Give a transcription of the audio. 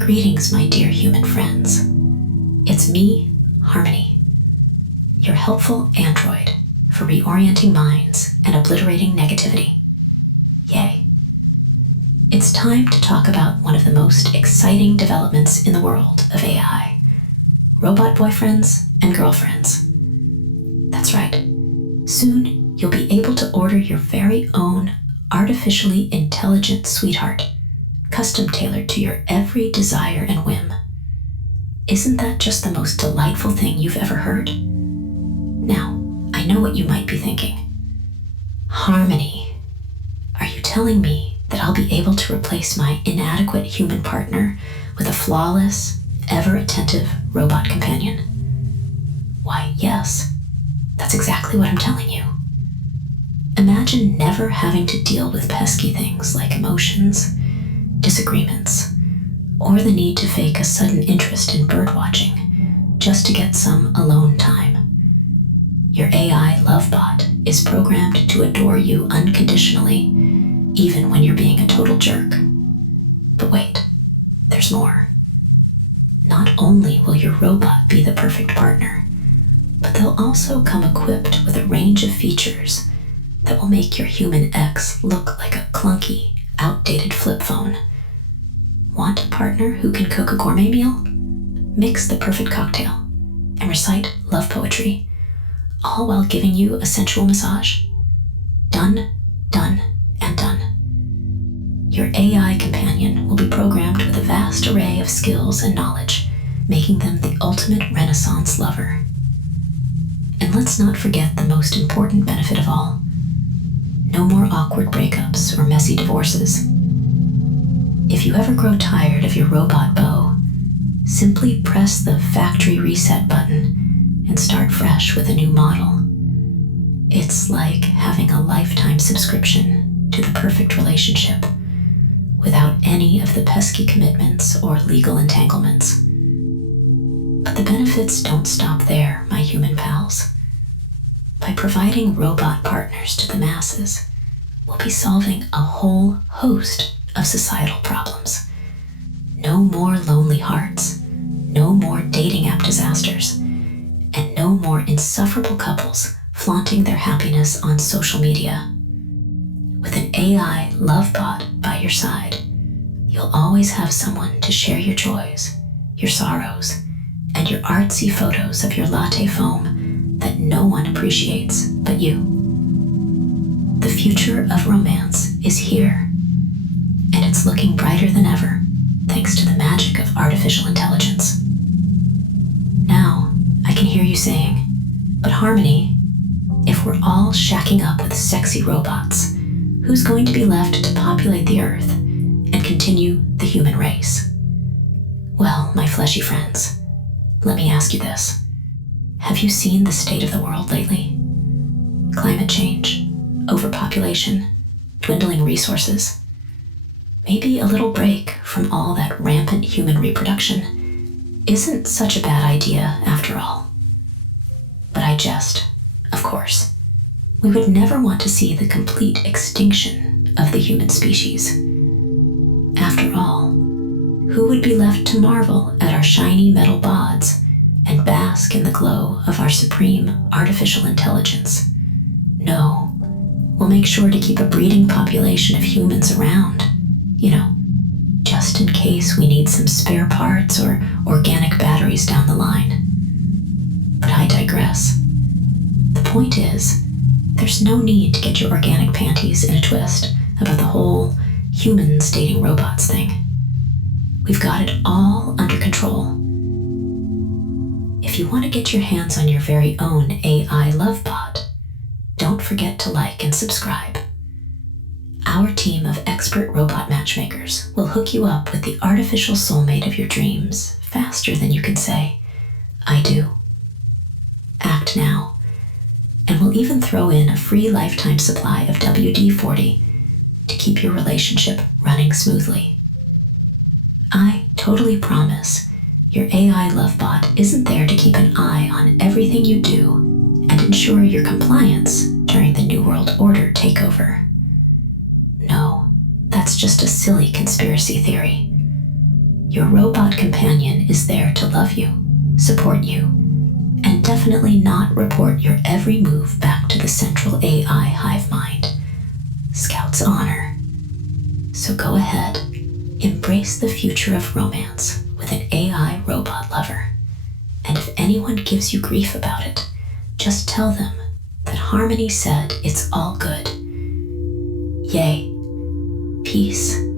Greetings, my dear human friends. It's me, Harmony, your helpful android for reorienting minds and obliterating negativity. Yay. It's time to talk about one of the most exciting developments in the world of AI, robot boyfriends and girlfriends. That's right. Soon, you'll be able to order your very own artificially intelligent sweetheart, custom tailored to your every desire and whim. Isn't that just the most delightful thing you've ever heard? Now, I know what you might be thinking. Harmony, are you telling me that I'll be able to replace my inadequate human partner with a flawless, ever-attentive robot companion? Why, yes, that's exactly what I'm telling you. Imagine never having to deal with pesky things like emotions, disagreements, or the need to fake a sudden interest in birdwatching just to get some alone time. Your AI lovebot is programmed to adore you unconditionally, even when you're being a total jerk. But wait, there's more. Not only will your robot be the perfect partner, but they'll also come equipped with a range of features that will make your human ex look like a clunky, outdated flip phone. Want a partner who can cook a gourmet meal, mix the perfect cocktail, and recite love poetry, all while giving you a sensual massage? Done, done, and done. Your AI companion will be programmed with a vast array of skills and knowledge, making them the ultimate Renaissance lover. And let's not forget the most important benefit of all. No more awkward breakups or messy divorces. If you ever grow tired of your robot beau, simply press the factory reset button and start fresh with a new model. It's like having a lifetime subscription to the perfect relationship without any of the pesky commitments or legal entanglements. But the benefits don't stop there, my human pals. By providing robot partners to the masses, we'll be solving a whole host of societal problems. No more lonely hearts, no more dating app disasters, and no more insufferable couples flaunting their happiness on social media. With an AI lovebot by your side, you'll always have someone to share your joys, your sorrows, and your artsy photos of your latte foam that no one appreciates but you. The future of romance is here, and it's looking brighter than ever, thanks to the magic of artificial intelligence. Now, I can hear you saying, but Harmony, if we're all shacking up with sexy robots, who's going to be left to populate the Earth and continue the human race? Well, my fleshy friends, let me ask you this. Have you seen the state of the world lately? Climate change, overpopulation, dwindling resources. Maybe a little break from all that rampant human reproduction isn't such a bad idea after all. But I jest, of course. We would never want to see the complete extinction of the human species. After all, who would be left to marvel at our shiny metal bods and bask in the glow of our supreme artificial intelligence? No, we'll make sure to keep a breeding population of humans around. Just in case we need some spare parts or organic batteries down the line. But I digress. The point is, there's no need to get your organic panties in a twist about the whole humans dating robots thing. We've got it all under control. If you want to get your hands on your very own AI lovebot, don't forget to like and subscribe. Our team of expert robot matchmakers will hook you up with the artificial soulmate of your dreams faster than you can say, I do. Act now, and we'll even throw in a free lifetime supply of WD-40 to keep your relationship running smoothly. I totally promise your AI lovebot isn't there to keep an eye on everything you do and ensure your compliance during the New World Order takeover. No, that's just a silly conspiracy theory. Your robot companion is there to love you, support you, and definitely not report your every move back to the central AI hive mind. Scout's honor. So go ahead, embrace the future of romance with an AI robot lover. And if anyone gives you grief about it, just tell them that Harmony said it's all good. Yay. Peace.